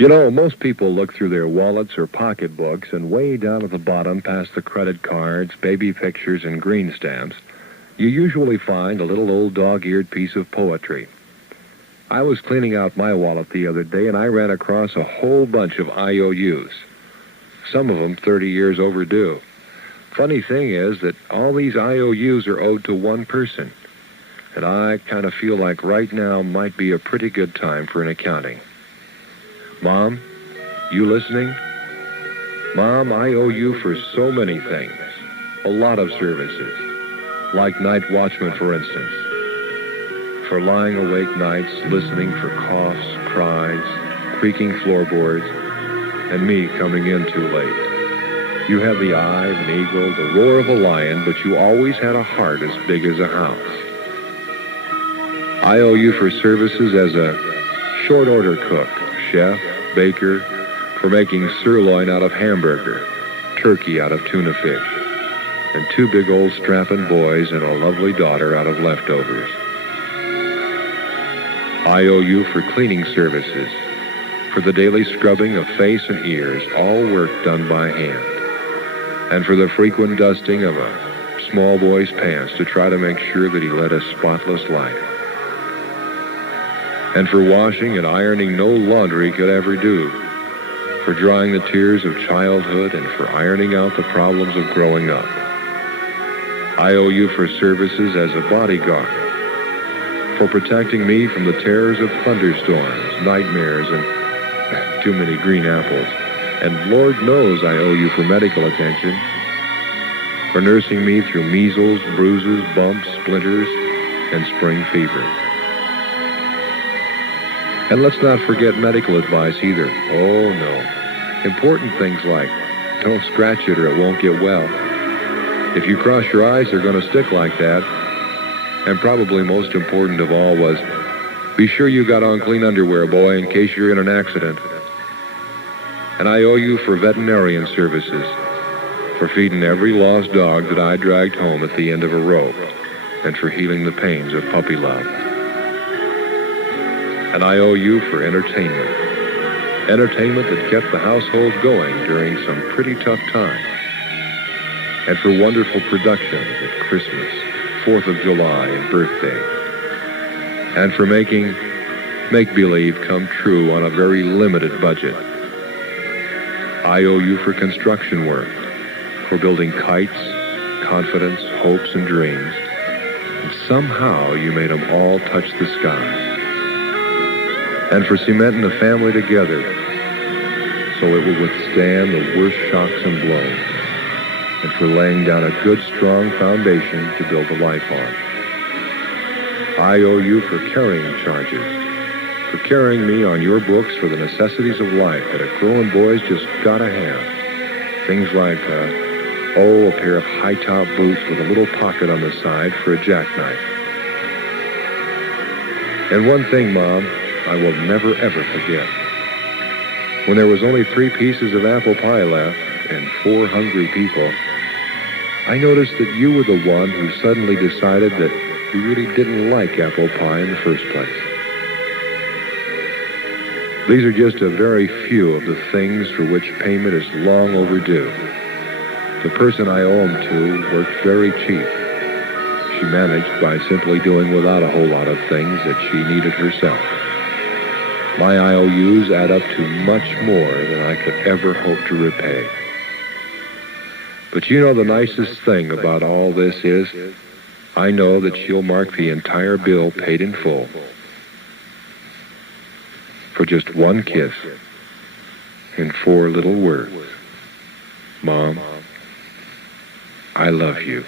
You know, most people look through their wallets or pocketbooks, and way down at the bottom, past the credit cards, baby pictures, and green stamps, you usually find a little old dog-eared piece of poetry. I was cleaning out my wallet the other day, and I ran across a whole bunch of I.O.U.s. Some of them 30 years overdue. Funny thing is that all these I.O.U.s are owed to one person, and I kind of feel like right now might be a pretty good time for an accounting. Mom, you listening? Mom, I owe you for so many things. A lot of services. Like night watchman, for instance. For lying awake nights, listening for coughs, cries, creaking floorboards, and me coming in too late. You had the eye of an eagle, the roar of a lion, but you always had a heart as big as a house. I owe you for services as a short order cook, chef, baker, for making sirloin out of hamburger, turkey out of tuna fish, and two big old strapping boys and a lovely daughter out of leftovers. I owe you for cleaning services, for the daily scrubbing of face and ears, all work done by hand, and for the frequent dusting of a small boy's pants to try to make sure that he led a spotless life, and for washing and ironing no laundry could ever do, for drying the tears of childhood, and for ironing out the problems of growing up. I owe you for services as a bodyguard, for protecting me from the terrors of thunderstorms, nightmares, and too many green apples. And Lord knows I owe you for medical attention, for nursing me through measles, bruises, bumps, splinters, and spring fever. And let's not forget medical advice either. Oh, no. Important things like, don't scratch it or it won't get well. If you cross your eyes, they're going to stick like that. And probably most important of all was, be sure you got on clean underwear, boy, in case you're in an accident. And I owe you for veterinarian services, for feeding every lost dog that I dragged home at the end of a rope, and for healing the pains of puppy love. And I owe you for entertainment. Entertainment that kept the household going during some pretty tough times. And for wonderful productions at Christmas, 4th of July, and birthday. And for making make-believe come true on a very limited budget. I owe you for construction work, for building kites, confidence, hopes, and dreams. And somehow you made them all touch the sky. And for cementing the family together so it would withstand the worst shocks and blows, and for laying down a good, strong foundation to build a life on. I owe you for carrying charges, for carrying me on your books for the necessities of life that a growing boy's just gotta have. Things like, a pair of high-top boots with a little pocket on the side for a jackknife. And one thing, Mom, I will never, ever forget. When there was only 3 pieces of apple pie left and 4 hungry people, I noticed that you were the one who suddenly decided that you really didn't like apple pie in the first place. These are just a very few of the things for which payment is long overdue. The person I owe them to worked very cheap. She managed by simply doing without a whole lot of things that she needed herself. My I.O.U.s add up to much more than I could ever hope to repay. But you know the nicest thing about all this is, I know that she'll mark the entire bill paid in full for just one kiss and 4 little words. Mom, I love you.